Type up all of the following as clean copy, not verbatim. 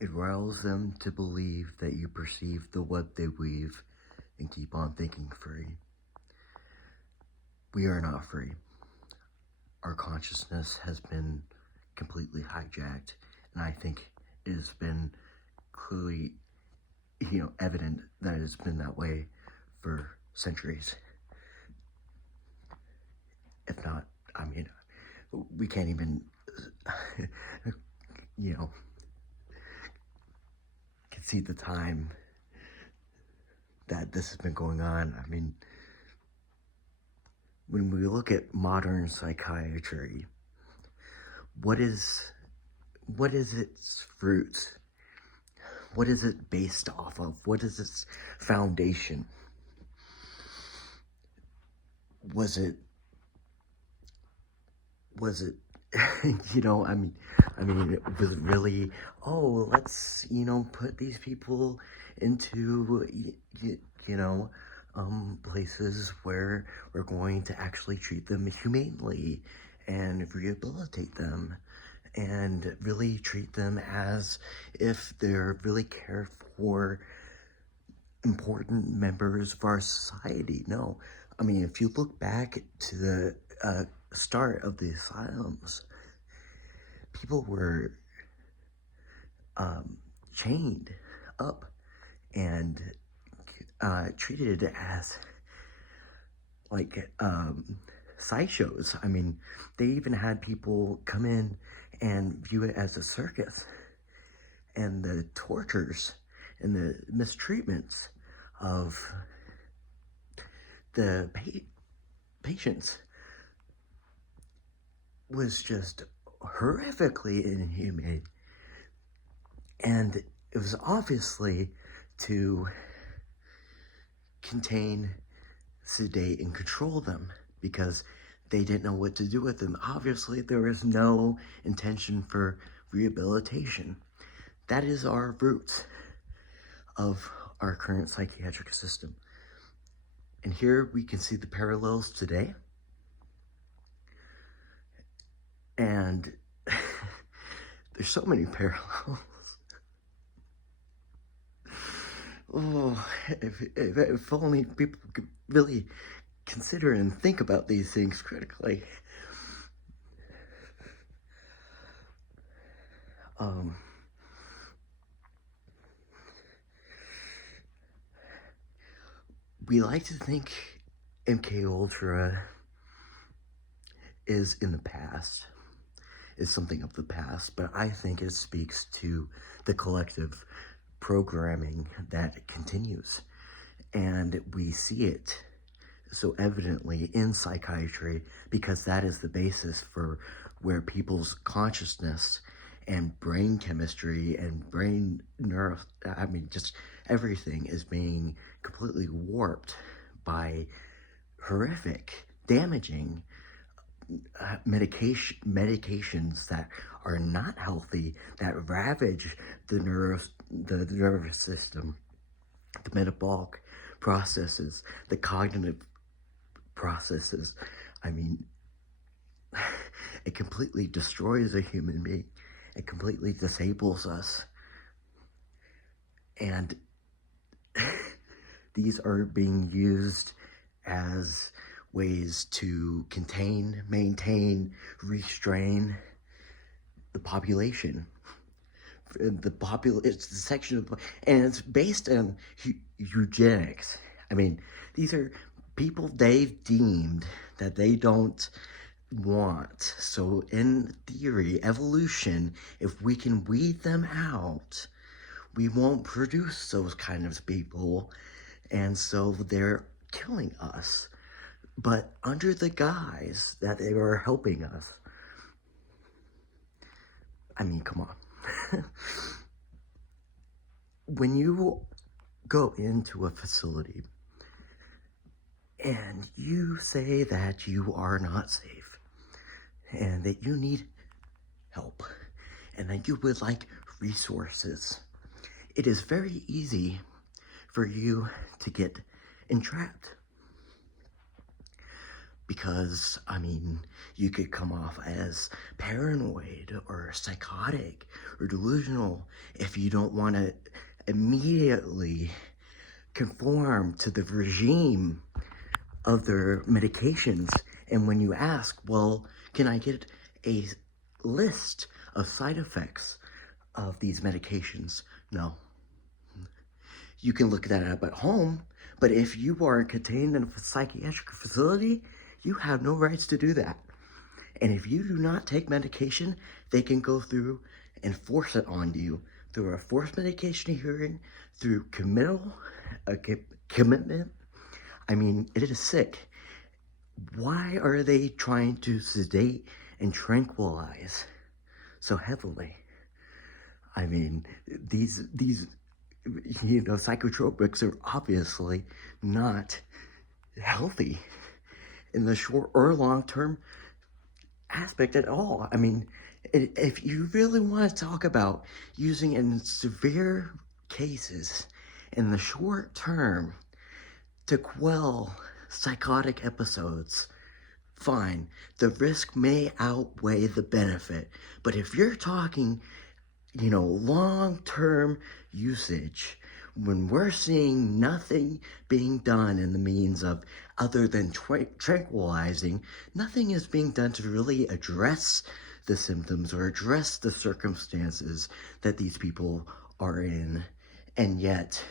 It riles them to believe that you perceive the web they weave and keep on thinking free. We are not free. Our consciousness has been completely hijacked, and I think it has been clearly, evident that it has been that way for centuries. If not, we can't even, concede the time that this has been going on. When we look at modern psychiatry, what is its roots? What is it based off of? What is its foundation? Was it was it really, let's, put these people into, places where we're going to actually treat them humanely and rehabilitate them and really treat them as if they're really cared for important members of our society. No, if you look back to the start of the asylums, people were chained up and treated as like sideshows. They even had people come in and view it as a circus, and the tortures and the mistreatments of the patients was just horrifically inhumane. And it was obviously to contain, sedate, and control them, because they didn't know what to do with them. Obviously, there was no intention for rehabilitation. That is our roots of our current psychiatric system. And here we can see the parallels today. And there's so many parallels. Oh, if only people could really consider and think about these things critically. We like to think MK Ultra is in the past, is something of the past, but I think it speaks to the collective programming that continues. And we see it so evidently in psychiatry, because that is the basis for where people's consciousness and brain chemistry and brain just everything is being completely warped by horrific, damaging medications that are not healthy, that ravage the nervous system, the metabolic processes, the cognitive processes. It completely destroys a human being. It completely disables us. And these are being used as ways to contain, maintain, restrain the population. It's the section of, and it's based on eugenics. These are people they've deemed that they don't want. So in theory, evolution, if we can weed them out, we won't produce those kind of people, and so they're killing us, but under the guise that they are helping us. Come on. When you go into a facility and you say that you are not safe and that you need help and that you would like resources, it is very easy for you to get entrapped. because, I mean, you could come off as paranoid or psychotic or delusional if you don't want to immediately conform to the regime of their medications. And when you ask, well, can I get a list of side effects of these medications? No. You can look that up at home, but if you are contained in a psychiatric facility, you have no rights to do that. And if you do not take medication, they can go through and force it on you through a forced medication hearing, through commitment. I mean, it is sick. Why are they trying to sedate and tranquilize so heavily? I mean, these psychotropics are obviously not healthy in the short or long-term aspect at all. I mean, if you really want to talk about using in severe cases in the short term to quell psychotic episodes, fine, the risk may outweigh the benefit. But if you're talking, long-term usage, when we're seeing nothing being done in the means of other than tranquilizing, nothing is being done to really address the symptoms or address the circumstances that these people are in, and yet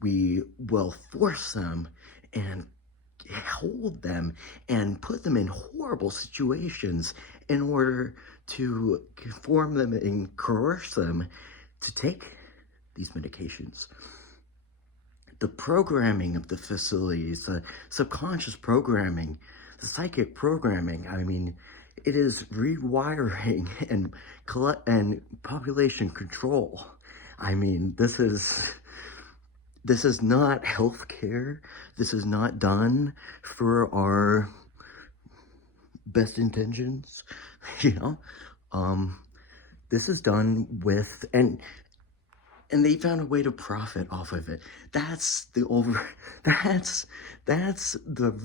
we will force them and hold them and put them in horrible situations in order to conform them and coerce them to take these medications. The programming of the facilities, the subconscious programming, the psychic programming, I mean, it is rewiring and population control. I mean, this is not healthcare. This is not done for our best intentions, This is done with, and they found a way to profit off of it. That's the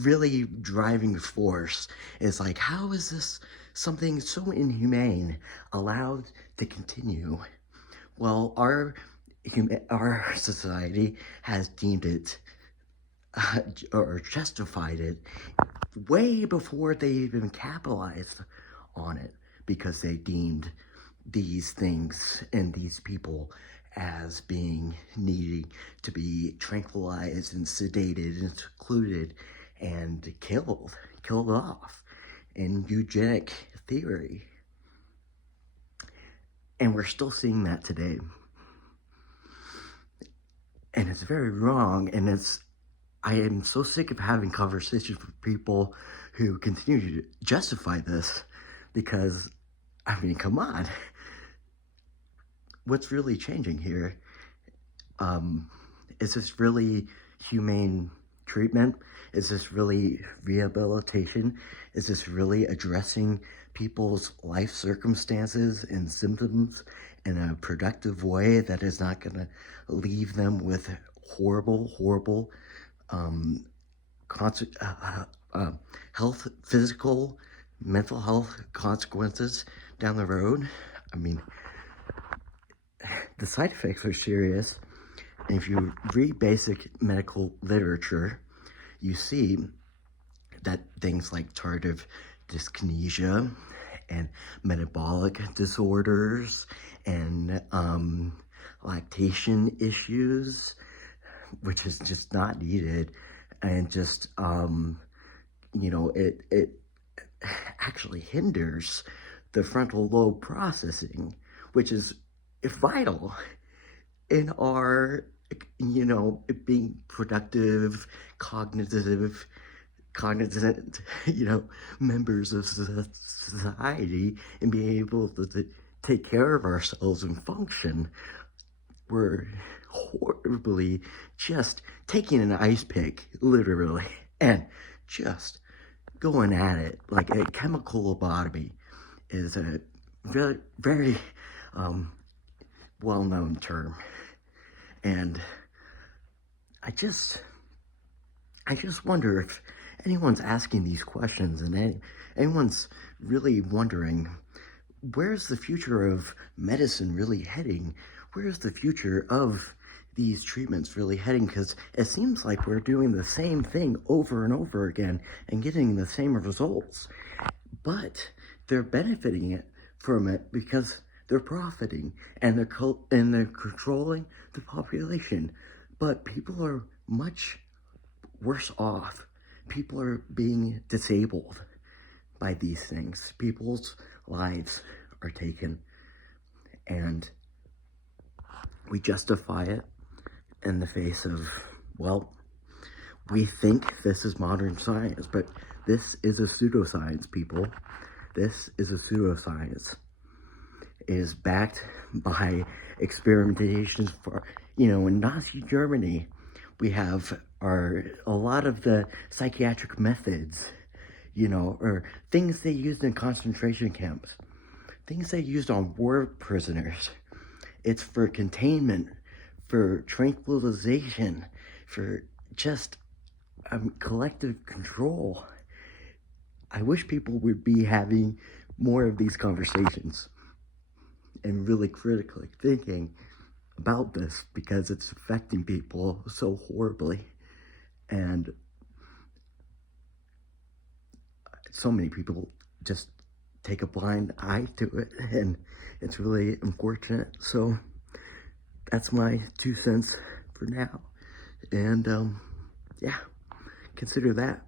really driving force. It's like, how is this something so inhumane allowed to continue? Well, our society has deemed it or justified it way before they even capitalized on it, because they deemed these things and these people as being needing to be tranquilized and sedated and secluded and killed off in eugenic theory. And we're still seeing that today. And it's very wrong, and I am so sick of having conversations with people who continue to justify this, because, I mean, come on. What's really changing here? Is this really humane treatment? Is this really rehabilitation? Is this really addressing people's life circumstances and symptoms in a productive way that is not going to leave them with horrible health, physical, mental health consequences down the road? I mean, the side effects are serious. And if you read basic medical literature, you see that things like tardive dyskinesia and metabolic disorders and lactation issues, which is just not needed, and just it actually hinders the frontal lobe processing, which is vital in our being productive, cognizant, members of society, and being able to take care of ourselves and function. We're horribly just taking an ice pick, literally, and just going at it like a chemical lobotomy is a very, very well-known term. And I just wonder anyone's asking these questions and anyone's really wondering, where's the future of medicine really heading? Where's the future of these treatments really heading? Because it seems like we're doing the same thing over and over again and getting the same results, but they're benefiting it from it because they're profiting and they're controlling the population. But people are much worse off. People are being disabled by these things. People's lives are taken, and we justify it in the face of, well, we think this is modern science, but this is a pseudoscience, people. This is a pseudoscience. It is backed by experimentations for, in Nazi Germany, we have a lot of the psychiatric methods, or things they used in concentration camps, things they used on war prisoners. It's for containment, for tranquilization, for just collective control. I wish people would be having more of these conversations and really critically thinking about this, because it's affecting people so horribly, and so many people just take a blind eye to it, and it's really unfortunate. So that's my 2 cents for now, and yeah, consider that.